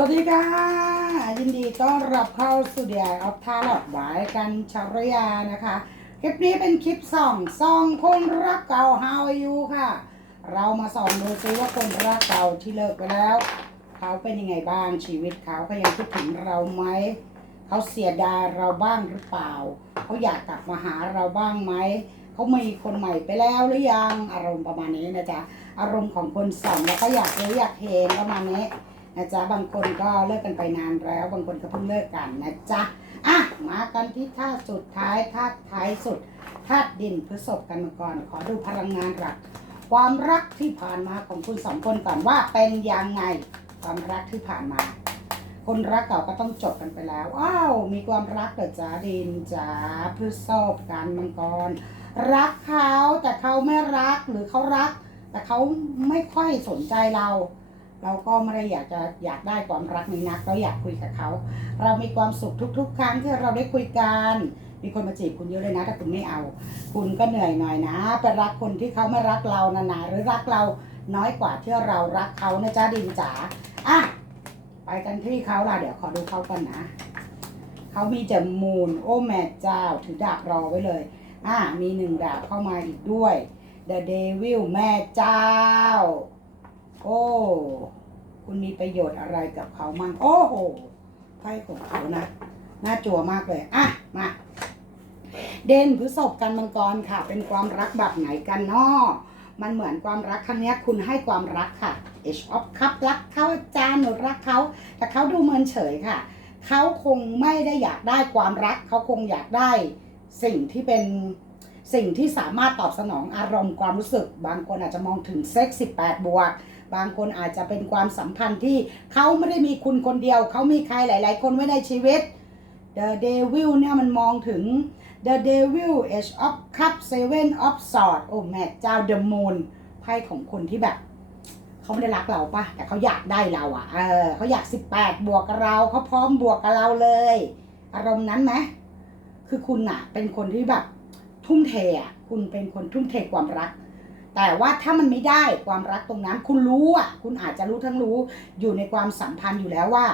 วัสดีค่ะ ยินดีต้อนรับเข้าสู่เดียออฟทาร์ลอดบายกันชารยานะคะ คลิปนี้เป็นคลิปส่องส่องคนรักเก่า How are you ค่ะ เรามาส่องดูซิว่าคนรักเก่าที่เลิกไปแล้ว เขาเป็นยังไงบ้างชีวิตเขาเขายังคิดถึงเราไหมเขาเสียดายเราบ้างหรือเปล่า เขาอยากกลับมาหาเราบ้างไหมเขามีคนใหม่ไปแล้วหรือยังอารมณ์ประมาณนี้นะจ๊ะอารมณ์ของคนส่องแล้วก็อยากรู้อยากเห็นประมาณนี้ นะจ๊ะ บางคนก็เลิกกันไปนานแล้ว บางคนก็เพิ่งเลิกกันนะจ๊ะ อะ มากันที่ท่าสุดท้ายท่าท้ายสุดธาตุดินพฤษภกันมาก่อน ขอดูพลังงานหลัก ความรักที่ผ่านมาของคุณสองคนก่อนว่าเป็นยังไง ความรักที่ผ่านมา คนรักเก่าก็ต้องจบกันไปแล้วว้าว มีความรักเหรอจ๊ะดินจ๋าพฤษภกันมังกร รักเขาแต่เขาไม่รักหรือเขารัก แต่เขาไม่ค่อยสนใจเรา เราก็ไม่ได้อยากจะอยากได้ความรักนี้นักเราอยากคุยกับเขา เรามีความสุขทุก ๆ ครั้งที่เราได้คุยกัน มีคนมาจีบคุณเยอะเลยนะ ถ้าคุณไม่เอา คุณก็เหนื่อยหน่อยนะ ไปรักคนที่เขาไม่รักเรานานาหรือรักเราน้อยกว่าที่เรารักเขานะจ๊ะดินจ๋าอะไปกันที่เขาล่ะเดี๋ยวขอดูเขากันนะเขามีจมูนโอ้แม่เจ้าถือดาบรอไว้เลยอะมีหนึ่งดาบเข้ามาอีกด้วย The Devil แม่เจ้า โอ้ คุณมีประโยชน์อะไรกับเขามั่งโอ้โหไพ่ของเขานะน่าจั่วมากเลยอะมาเด่นพฤษภกันมังกรค่ะ เป็นความรักแบบไหนกันเนาะมันเหมือนความรักครั้งนี้คุณให้ความรักค่ะ H of Cup รักเขาอาจารย์หนูรักเขาแต่เขาดูเมินเฉยค่ะ เขาคงไม่ได้อยากได้ความรัก เขาคงอยากได้สิ่งที่เป็นสิ่งที่สามารถตอบสนองอารมณ์ความรู้สึก บางคนอาจจะมองถึงเซ็ก18 บวก บางคนอาจจะเป็นความสัมพันธ์ที่เขาไม่ได้มีคุณคนเดียว เขามีใครหลาย ๆ คนไว้ในชีวิต The Devil เนี่ยมันมองถึง The Devil Age of Cup Seven of Swords โอ้แม่เจ้า The Moon ไพ่ของคนที่แบบเขาไม่ได้รักเราปะแต่เขาอยากได้เราอะ่ะเออเขาอยาก 18 บวกกับเราเขาพร้อมบวกกับเราเลย อารมณ์นั้นไหมคือคุณอะเป็นคนที่แบบทุ่มเทอะคุณเป็นคนทุ่มเทความรัก แต่ว่าถ้ามันไม่ได้ความรักตรงนั้น คุณรู้อะคุณอาจจะรู้ทั้งรู้อยู่ในความสัมพันธ์อยู่แล้วว่า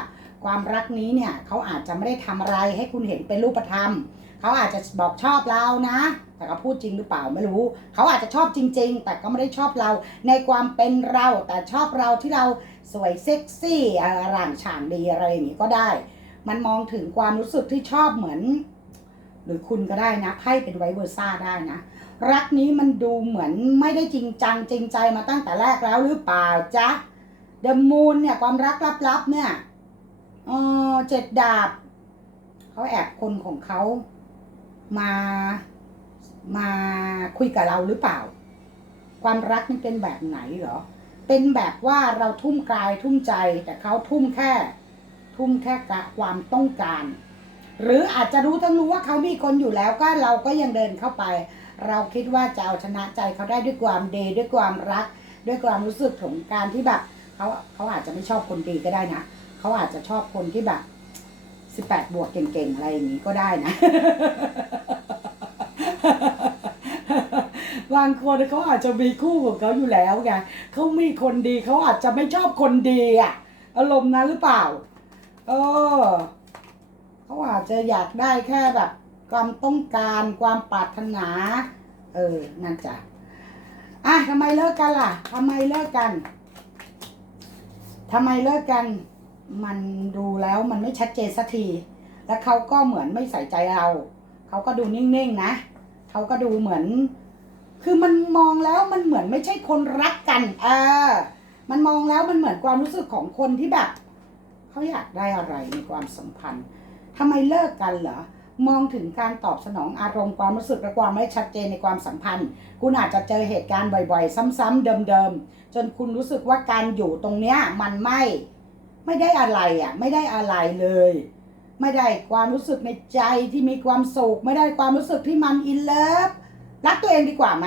ความรักนี้เนี่ยเขาอาจจะไม่ได้ทำอะไรให้คุณเห็นเป็นรูปธรรมเขาอาจจะบอกชอบเรานะ แต่เขาพูดจริงหรือเปล่าไม่รู้ เขาอาจจะชอบจริง ๆ แต่ก็ไม่ได้ชอบเราในความเป็นเราแต่ชอบเราที่เราสวยเซ็กซี่อร่างฉ่างดีอะไรอย่างนี้ก็ได้ มันมองถึงความรู้สึกที่ชอบเหมือน หรือคุณก็ได้นะไพ่เป็นไวเวอร์ซ่าได้นะ รักนี้มันดูเหมือนไม่ได้จริงจังจริงใจมาตั้งแต่แรกแล้วหรือเปล่าจ๊ะเดอะมูนเนี่ยความรักลับๆเนี่ยเออเจ็ดดาบเขาแอบคนของเขามามาคุยกับเราหรือเปล่า ความรักนี่เป็นแบบไหนเหรอ เป็นแบบว่าเราทุ่มกายทุ่มใจแต่เขาทุ่มแค่ ทุ่มแค่กะความต้องการ หรืออาจจะรู้ทั้งรู้ว่าเขามีคนอยู่แล้วก็เราก็ยังเดินเข้าไป เราคิดว่าจะเอาชนะใจเขาได้ด้วยความเดด้วยความรัก ด้วยความรู้สึกของการที่แบบเขาเขาอาจจะไม่ชอบคนดีก็ได้นะเขาอาจจะชอบคนที่แบบสิบแปดบวกเก่งๆอะไรอย่างนี้ก็ได้นะ บางคนเขาอาจจะมีคู่ของเขาอยู่แล้วไงเขามีคนดีเขาอาจจะไม่ชอบคนดีอะอารมณ์นั้นหรือเปล่า เออเขาอาจจะอยากได้แค่แบบ ความต้องการความปรารถนา เออ นั่นจ้ะอะทำไมเลิกกันล่ะทำไมเลิกกันทำไมเลิกกัน มันดูแล้วมันไม่ชัดเจนสักที แล้วเขาก็เหมือนไม่ใส่ใจเราเขาก็ดูนิ่งๆนะเขาก็ดูเหมือน คือมันมองแล้วมันเหมือนไม่ใช่คนรักกัน เออ มันมองแล้วมันเหมือนความรู้สึกของคนที่แบบเขาอยากได้อะไรในความสัมพันธ์ทำไมเลิกกันเหรอ มองถึงการตอบสนองอารมณ์ความรู้สึกและความไม่ชัดเจนในความสัมพันธ์ คุณอาจจะเจอเหตุการณ์บ่อย ๆ ซ้ำๆเดิมๆ จนคุณรู้สึกว่าการอยู่ตรงเนี้ยมันไม่ไม่ได้อะไรอะไม่ได้อะไรเลย ไม่ได้ความรู้สึกในใจที่มีความสุขไม่ได้ความรู้สึกที่มันอินเลิฟรักตัวเองดีกว่าไหม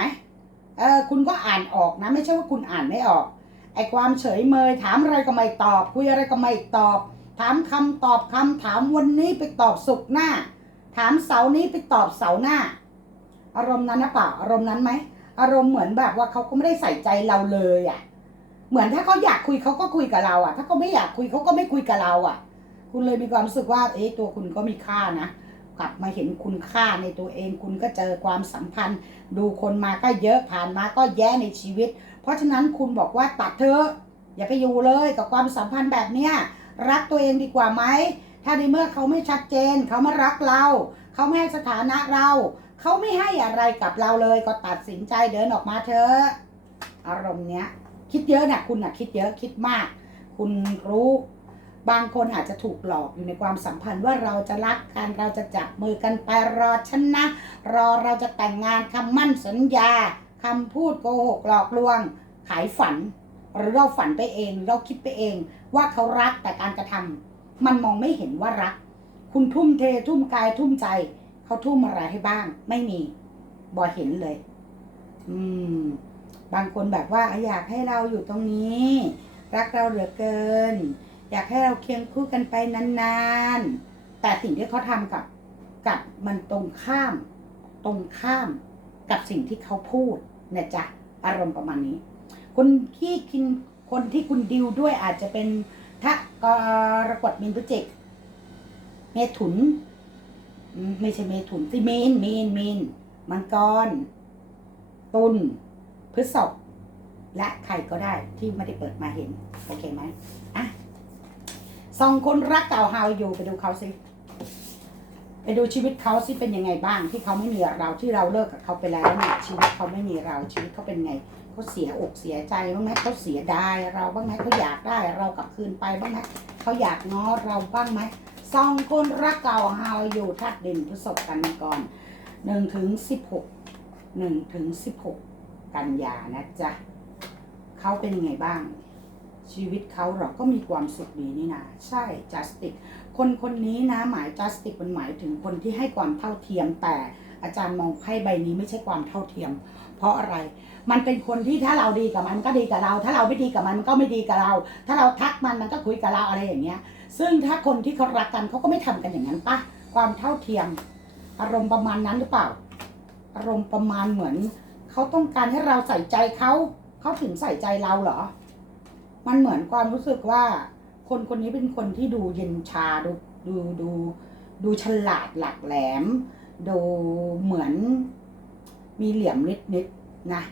เออคุณก็อ่านออกนะไม่ใช่ว่าคุณอ่านไม่ออกไอความเฉยเมยถามอะไรก็ไม่ตอบคุยอะไรก็ไม่ตอบ ถามคำตอบคำถามวันนี้ไปตอบสุกหน้า ถามเสานี้ไปตอบเสาหน้า อารมณ์นั้นนะเปล่าอารมณ์นั้นไหมอารมณ์เหมือนแบบว่าเขาก็ไม่ได้ใส่ใจเราเลยอะ่ะ เหมือนถ้าเขาอยากคุยเขาก็คุยกับเราอะถ้าเขาไม่อยากคุยเขาก็ไม่คุยกับเราอะคุณเลยมีความรู้สึกว่า เอ๊ะตัวคุณก็มีค่านะกลับมาเห็นคุณค่าในตัวเอง คุณก็เจอความสัมพันธ์ ดูคนมาก็เยอะผ่านมาก็แย่ในชีวิต เพราะฉะนั้นคุณบอกว่าตัดเถอะอย่าไปอยู่เลยกับความสัมพันธ์แบบเนี้ยรักตัวเองดีกว่าไหม ถ้าในเมื่อเขาไม่ชัดเจน เขาไม่รักเรา เขาไม่ให้สถานะเรา เขาไม่ให้อะไรกับเราเลยก็ตัดสินใจเดินออกมาเถอะอารมณ์เนี้ย คิดเยอะนะคุณนะคิดเยอะคิดมาก คุณรู้บางคนอาจจะถูกหลอกอยู่ในความสัมพันธ์ว่าเราจะรักกันเราจะจับมือกันไปรอฉันนะ รอเราจะแต่งงานคำมั่นสัญญาคำพูดโกหกหลอกลวง ขายฝัน หรือเราฝันไปเอง เราคิดไปเอง ว่าเขารักแต่การกระทำ มันมองไม่เห็นว่ารัก คุณทุ่มเททุ่มกายทุ่มใจเขาทุ่มอะไรให้บ้าง ไม่มีบอเห็นเลย อืม บางคนแบบว่าอยากให้เราอยู่ตรงนี้ รักเราเหลือเกิน อยากให้เราเคียงคู่กันไปนานๆ แต่สิ่งที่เขาทำกับ กับมันตรงข้าม ตรงข้ามกับสิ่งที่เขาพูดนะจ๊ะอารมณ์ประมาณนี้ คนที่กินคนที่คุณดิวด้วยอาจจะเป็น ทะกรกฎมินพุจิก เมถุน ไม่ใช่เมถุนสิมีนมีนมีนมังกร ตุลพฤษภและใครก็ได้ที่ไม่ได้เปิดมาเห็น โอเคไหมอะสองคนรักเก่าฮาวอยู่ไปดูเขาสิไปดูชีวิตเขาสิเป็นยังไงบ้างที่เขาไม่มีเราที่เราเลิกกับเขาไปแล้วเนี่ยชีวิตเขาไม่มีเราชีวิตเขาเป็นไง เขาเสียอกเสียใจบ้างไหมเขาเสียดายเราบ้างไหมเขาอยากได้เรากลับคืนไปบ้างไหมเขาอยากง้อเราบ้างไหมสองคนรักเก่าฮาวอยู่ทัดดินพฤษภกันก่อนหนึ่งถึงสิบหกหนึ่งถึงสิบหกกันยานะจ๊ะเขาเป็นยังไงบ้าง ชีวิตเขาเราก็มีความสุขดีนี่นะใช่จัสติกคนคนนี้นะหมายจัสติกมันหมายถึงคนที่ให้ความเท่าเทียมแต่อาจารย์มองไพ่ใบนี้ไม่ใช่ความเท่าเทียม เพราะอะไร มันเป็นคนที่ถ้าเราดีกับมันก็ดีกับเรา ถ้าเราไม่ดีกับมันมันก็ไม่ดีกับเรา ถ้าเราทักมันมันก็คุยกับเราอะไรอย่างเงี้ย ซึ่งถ้าคนที่เขารักกันเขาก็ไม่ทำกันอย่างนั้นปะความเท่าเทียม อารมณ์ประมาณนั้นหรือเปล่า อารมณ์ประมาณเหมือนเขาต้องการให้เราใส่ใจเขาเขาถึงใส่ใจเราเหรอ มันเหมือนความรู้สึกว่า คนคนนี้เป็นคนที่ดูเย็นชาดูดูดูดูฉลาดหลักแหลม ดูเหมือนมีเหลี่ยมนิดนิดๆนะ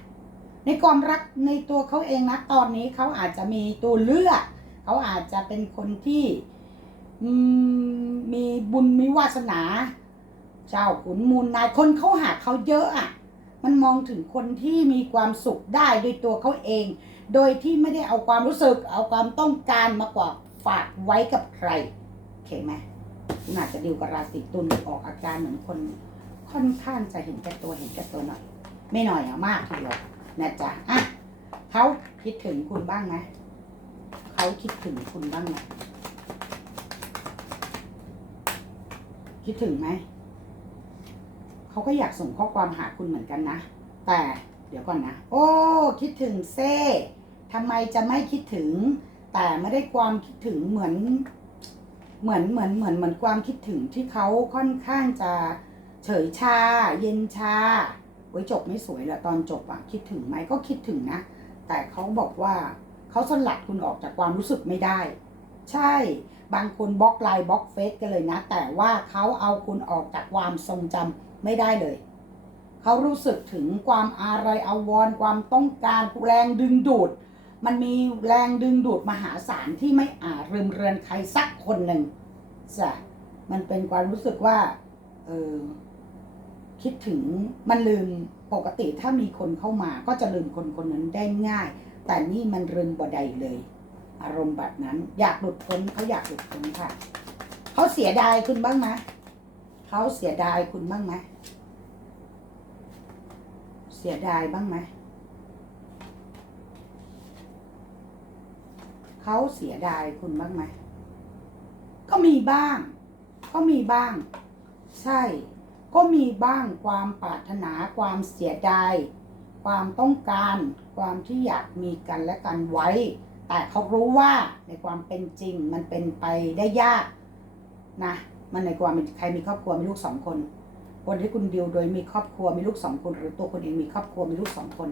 ในความรักในตัวเขาเองนะตอนนี้เขาอาจจะมีตัวเลือก เขาอาจจะเป็นคนที่มมีบุญมีวาสนา เจ้าขุนมูลนายคนเขาหาเขาเยอะอะ มันมองถึงคนที่มีความสุขได้ด้วยตัวเขาเอง โดยที่ไม่ได้เอาความรู้สึก เอาความต้องการมากว่าฝากไว้กับใครโอเคไหมคุณอาจจะดิวกับราศีตุลออกอาการเหมือนคน ค่อนข้างจะเห็นแก่ตัวเห็นแก่ตัวหน่อย ไม่หน่อยอะมากทีเดียว นะจ๊ะอะเขาคิดถึงคุณบ้างไหมเขาคิดถึงคุณบ้างไหมคิดถึงไหม เขาก็อยากส่งข้อความหาคุณเหมือนกันนะ แต่เดี๋ยวก่อนนะ โอ้ คิดถึงเซ่ทำไมจะไม่คิดถึง แต่ไม่ได้ความคิดถึงเหมือน เหมือนเหมือนเหมือนเหมือนความคิดถึงที่เขาค่อนข้างจะเฉยชา เย็นชา โอ้ยจบไม่สวยเหรอตอนจบอะคิดถึงไหมก็คิดถึงนะ แต่เขาบอกว่าเขาสลัดคุณออกจากความรู้สึกไม่ได้ ใช่ บางคนบล็อกไลน์บล็อกเฟซกันเลยนะ แต่ว่าเขาเอาคุณออกจากความทรงจำไม่ได้เลย เขารู้สึกถึงความอะไรอาวรณ์ความต้องการแรงดึงดูด มันมีแรงดึงดูดมหาศาลที่ไม่อาจลืมเรือนใครสักคนหนึ่งจ้ะมันเป็นความรู้สึกว่า เออ คิดถึงมันลืมปกติถ้ามีคนเข้ามาก็จะลืมคนคนนั้นได้ง่าย แต่นี่มันลืมบ่ได้เลย อารมณ์แบบนั้น อยากหลุดพ้นเขาอยากหลุดพ้นค่ะเขาเสียดายคุณบ้างไหมเขาเสียดายคุณบ้างไหมเสียดายบ้างไหมเขาเสียดายคุณบ้างไหมก็มีบ้าง ก็มีบ้าง ใช่ ก็มีบ้างความปรารถนาความเสียดาย ความต้องการ ความที่อยากมีกันและกันไว้ แต่เขารู้ว่าในความเป็นจริงมันเป็นไปได้ยากนะมันในความใครมีครอบครัวมีลูกสองคน คนที่คุณดิวโดยมีครอบครัวมีลูกสองคน หรือตัวคุณเองมีครอบครัวมีลูกสองคน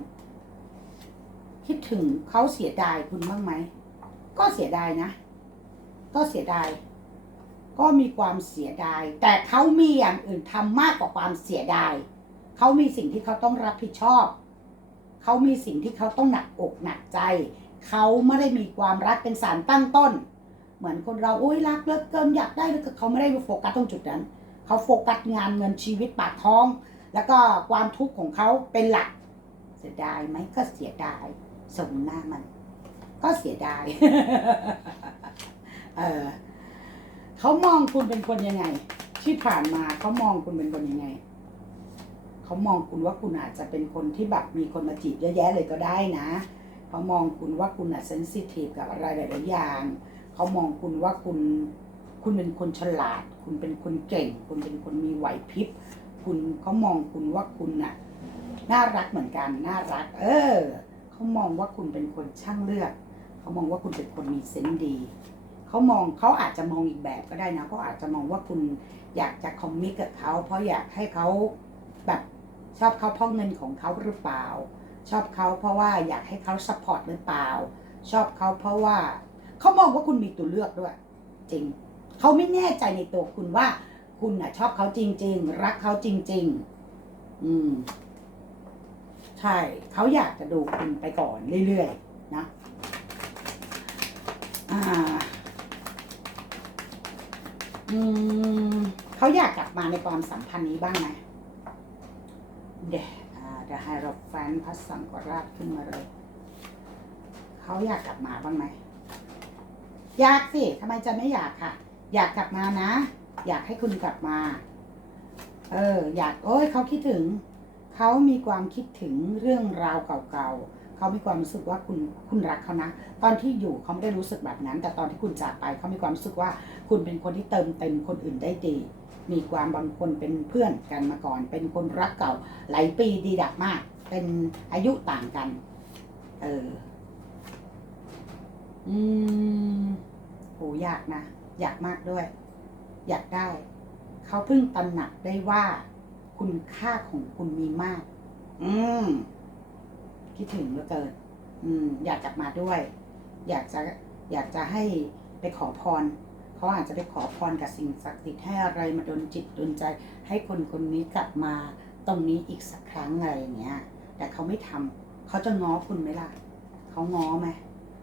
คิดถึงเขาเสียดายคุณบ้างไหมก็เสียดายนะ ก็เสียดาย ก็มีความเสียดาย แต่เขามีอย่างอื่นทำมากกว่าความเสียดาย เขามีสิ่งที่เขาต้องรับผิดชอบ เขามีสิ่งที่เขาต้องหนักอกหนักใจ เขาไม่ได้มีความรักเป็นสารตั้งต้น เหมือนคนเราโอ้ยรักเลิกเกินอยากได้เหลยเขาไม่ได้โฟกัสตรงจุดนั้น เขาโฟกัสงานเงินชีวิตปากท้อง แล้วก็ความทุกข์ของเขาเป็นหลัก เสียดายไหมก็เสียดายสมหน้ามัน ก็เสียดาย เออ เขามองคุณเป็นคนยังไง ที่ผ่านมาเขามองคุณเป็นคนยังไงเขามองคุณว่าคุณอาจจะเป็นคนที่แบบมีคนมาจีบเยอะแยะเลยก็ได้นะเขามองคุณว่าคุณอะเซนซิทีฟกับอะไรหลายๆอย่างเขามองคุณว่าคุณคุณเป็นคนฉลาด คุณเป็นคนเก่ง คุณเป็นคนมีไหวพริบ คุณเขามองคุณว่าคุณน่ะ น่ารักเหมือนกัน น่ารัก เออ เขามองว่าคุณเป็นคนช่างเลือก เขามองว่าคุณเป็นคนมีเซนส์ดี เขามองเขาอาจจะมองอีกแบบก็ได้นะเขาอาจจะมองว่าคุณอยากจะคอมมิตกับเขาเพราะอยากให้เขาแบบชอบเขาเพราะเงินของเขาหรือเปล่า ชอบเขาเพราะว่าอยากให้เขาซัพพอร์ตหรือเปล่า ชอบเขาเพราะว่าเขามองว่าคุณมีตัวเลือกด้วย จริงเขาไม่แน่ใจในตัวคุณว่า คุณน่ะ ชอบเขาจริง ๆ รักเขาจริง ๆ อืม ใช่เขาอยากจะดูคุณไปก่อนเรื่อยๆ อืมเขาอยากกลับมาในความสัมพันธ์นี้บ้างไหมเดี๋ยวเดี๋ยวให้เราแฟนพัสสังกราชขึ้นมาเลย เขาอยากกลับมาบ้างไหมอยากสิทำไมจะไม่อยากค่ะ อยากกลับมานะ อยากให้คุณกลับมา เออ อยากโอ้ยเขาคิดถึง เขามีความคิดถึงเรื่องราวเก่าๆ เขามีความรู้สึกว่าคุณคุณรักเขานะ ตอนที่อยู่เขาไม่ได้รู้สึกแบบนั้น แต่ตอนที่คุณจากไปเขามีความรู้สึกว่าคุณเป็นคนที่เติมเต็มคนอื่นได้ดี มีความบางคนเป็นเพื่อนกันมาก่อน เป็นคนรักเก่าหลายปีดีดักมาก เป็นอายุต่างกัน เออ อืมโหอยากนะ อยากมากด้วย อยากได้ เขาเพิ่งตระหนักได้ว่า คุณค่าของคุณมีมาก อืม คิดถึงเหลือเกินอืม อยากกลับมาด้วย อยากจะอยากจะให้ไปขอพรเขาอาจจะไปขอพรกับสิ่งศักดิ์สิทธิ์ให้อะไรมาดนจิตดนใจ ให้คนคนนี้กลับมาตรงนี้อีกสักครั้งอะไรอย่างเงี้ย แต่เขาไม่ทำเขาจะง้อคุณไหมล่ะเขาง้อไหม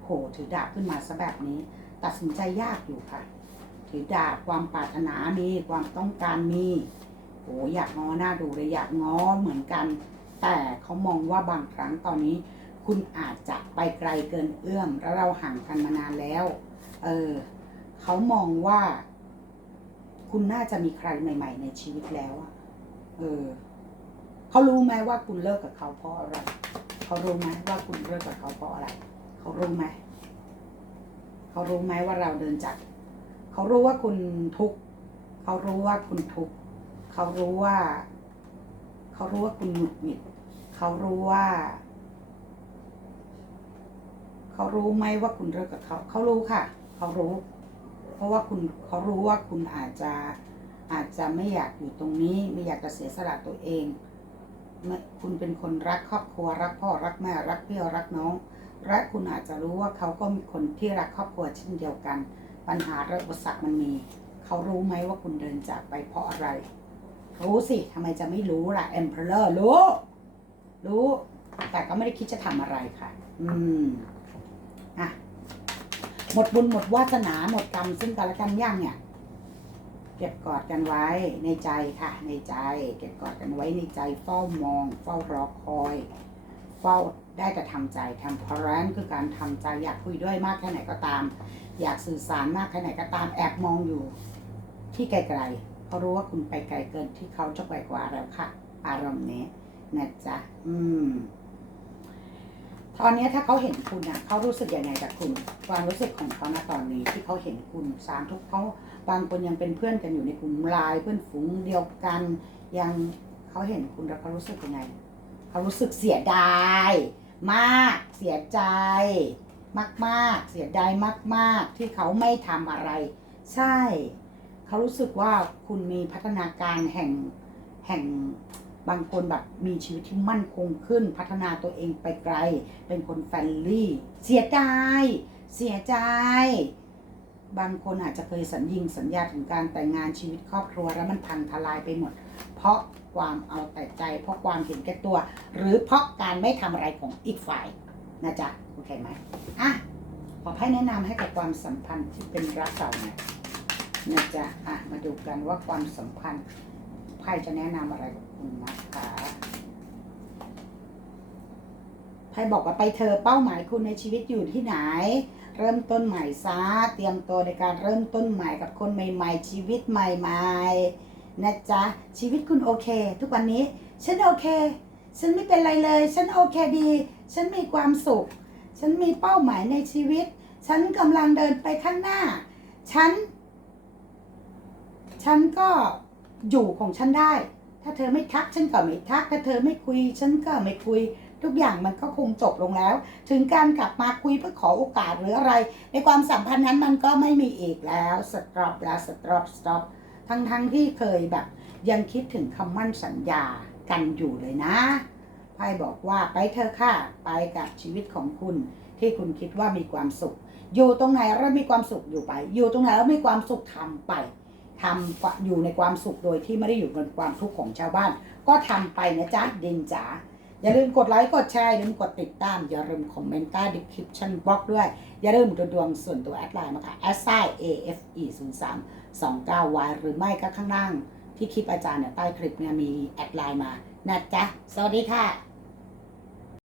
โหถือดาบขึ้นมาซะแบบนี้ ตัดสินใจยากอยู่ค่ะ ถือดาบความปรารถนามีความต้องการมีโหอยากง้อหน้าดูเลยอยากง้อเหมือนกัน แต่เขามองว่าบางครั้งตอนนี้ คุณอาจจะไปไกลเกินเอื้อม แล้วเราห่างกันมานานแล้ว เออเขามองว่า คุณน่าจะมีใครใหม่ ๆ ในชีวิตแล้วอะเออเขารู้ไหมว่าคุณเลิกกับเขาเพราะอะไรเขารู้ไหมว่าคุณเลิกกับเขาเพราะอะไร เขารู้ไหมเขารู้ไหมว่าเราเดินจากเขารู้ว่าคุณทุกข์เขารู้ว่าคุณทุกข์เขารู้ว่า เขารู้ว่าคุณหงุดหงิดเขารู้ว่า เขารู้ไหมว่าคุณเลิกกับเขา เขารู้ค่ะ เขารู้ เพราะว่าคุณเขารู้ว่าคุณอาจจะอาจจะไม่อยากอยู่ตรงนี้ ไม่อยากจะเสียสละตัวเองคุณเป็นคนรักครอบครัวรักพ่อรักแม่รักพี่รักน้องและคุณอาจจะรู้ว่าเขาก็มีคนที่รักครอบครัวเช่นเดียวกัน ปัญหาและอุปสรรคมันมี เขารู้ไหมว่าคุณเดินจากไปเพราะอะไร รู้สิทำไมจะไม่รู้ล่ะ Emperor รู้ รู้ แต่ก็ไม่ได้คิดจะทำอะไรค่ะ อืมอะหมดบุญหมดวาสนาหมดกรรมซึ่งกันและกันย่างเนี่ย เก็บกอดกันไว้ในใจค่ะ ในใจ เก็บกอดกันไว้ในใจ เฝ้ามอง เฝ้ารอคอย เฝ้าได้แต่ทำใจทำเพราะนั้นคือการทำใจอยากคุยด้วยมากแค่ไหนก็ตาม อยากสื่อสารมากแค่ไหนก็ตามแอบมองอยู่ที่ไกลๆ เพราะรู้ว่าคุณไปไกลเกินที่เขาจะไกลกว่าแล้วค่ะ อารมณ์นี้นะจ๊ะ อืม ตอนนี้ถ้าเขาเห็นคุณอะเขารู้สึกยังไงกับคุณความรู้สึกของเขาณตอนนี้ที่เขาเห็นคุณสามทุกเขาบางคนยังเป็นเพื่อนกันอยู่ในกลุ่มไลน์เพื่อนฝูงเดียวกัน ยังเขาเห็นคุณแล้วเขารู้สึกยังไงเขารู้สึกเสียดาย มากเสียใจ มาก ๆ เสียดายมาก ๆ ที่เขาไม่ทำอะไร ใช่ เขารู้สึกว่าคุณมีพัฒนาการแห่งแห่งบางคนแบบมีชีวิตที่มั่นคงขึ้น พัฒนาตัวเองไปไกล เป็นคนแฟรนลี่ เสียใจเสียใจ บางคนอาจจะเคยสัญญิงสัญญาถึงการแต่งงานชีวิตครอบครัวแล้วมันพังทลายไปหมด เพราะความเอาแต่ใจ เพราะความเห็นแก่ตัว หรือเพราะการไม่ทำอะไรของอีกฝ่ายนะจ๊ะโอเคไหมอะขอให้แนะนำให้กับความสัมพันธ์ที่เป็นรักเก่าหน่ย นะจ๊ะอะมาดูกันว่าความสัมพันธ์ไพ่จะแนะนำอะไรกับคุณนะคะไพ่บอกว่าไปเธอเป้าหมายคุณในชีวิตอยู่ที่ไหน เริ่มต้นใหม่ซะเตรียมตัวในการเริ่มต้นใหม่กับคนใหม่ ๆ ชีวิตใหม่ ๆ นะจ๊ะ ชีวิตคุณโอเค ทุกวันนี้ ฉันโอเค ฉันไม่เป็นไรเลย ฉันโอเคดี ฉันมีความสุข ฉันมีเป้าหมายในชีวิต ฉันกำลังเดินไปข้างหน้า ฉัน ฉันก็อยู่ของฉันได้ ถ้าเธอไม่ทักฉันก็ไม่ทัก ถ้าเธอไม่คุย ฉันก็ไม่คุย ทุกอย่างมันก็คงจบลงแล้ว ถึงการกลับมาคุยเพื่อขอโอกาสหรืออะไร ในความสัมพันธ์นั้นมันก็ไม่มีอีกแล้วสตรอปแล้วสตรอปสต็อปทั้งที่เคยแบบ ยังคิดถึงคำมั่นสัญญากันอยู่เลยนะไพ่บอกว่าไปเธอค่ะ ไปกับชีวิตของคุณ ที่คุณคิดว่ามีความสุข อยู่ตรงไหนแล้วมีความสุขอยู่ไป อยู่ตรงไหนแล้วมีความสุขทำไป ทำอยู่ในความสุขโดยที่ไม่ได้อยู่บนความทุกข์ของชาวบ้าน ก็ทำไปนะจ๊ะดินจ๋าอย่าลืมกดไลค์กดแชร์อย่าลืมกดติดตาม อย่าลืมคอมเมนต์ใต้ description box ด้วย อย่าลืมดูดวงส่วนตัวแอดไลน์มาค่ะ a s i afe 0 3 2 9 y หรือไม่ก็ข้างล่าง ที่คลิปอาจารย์เนี่ยใต้คลิปเนี่ยมีแอดไลน์มานะจ๊ะสวัสดีค่ะ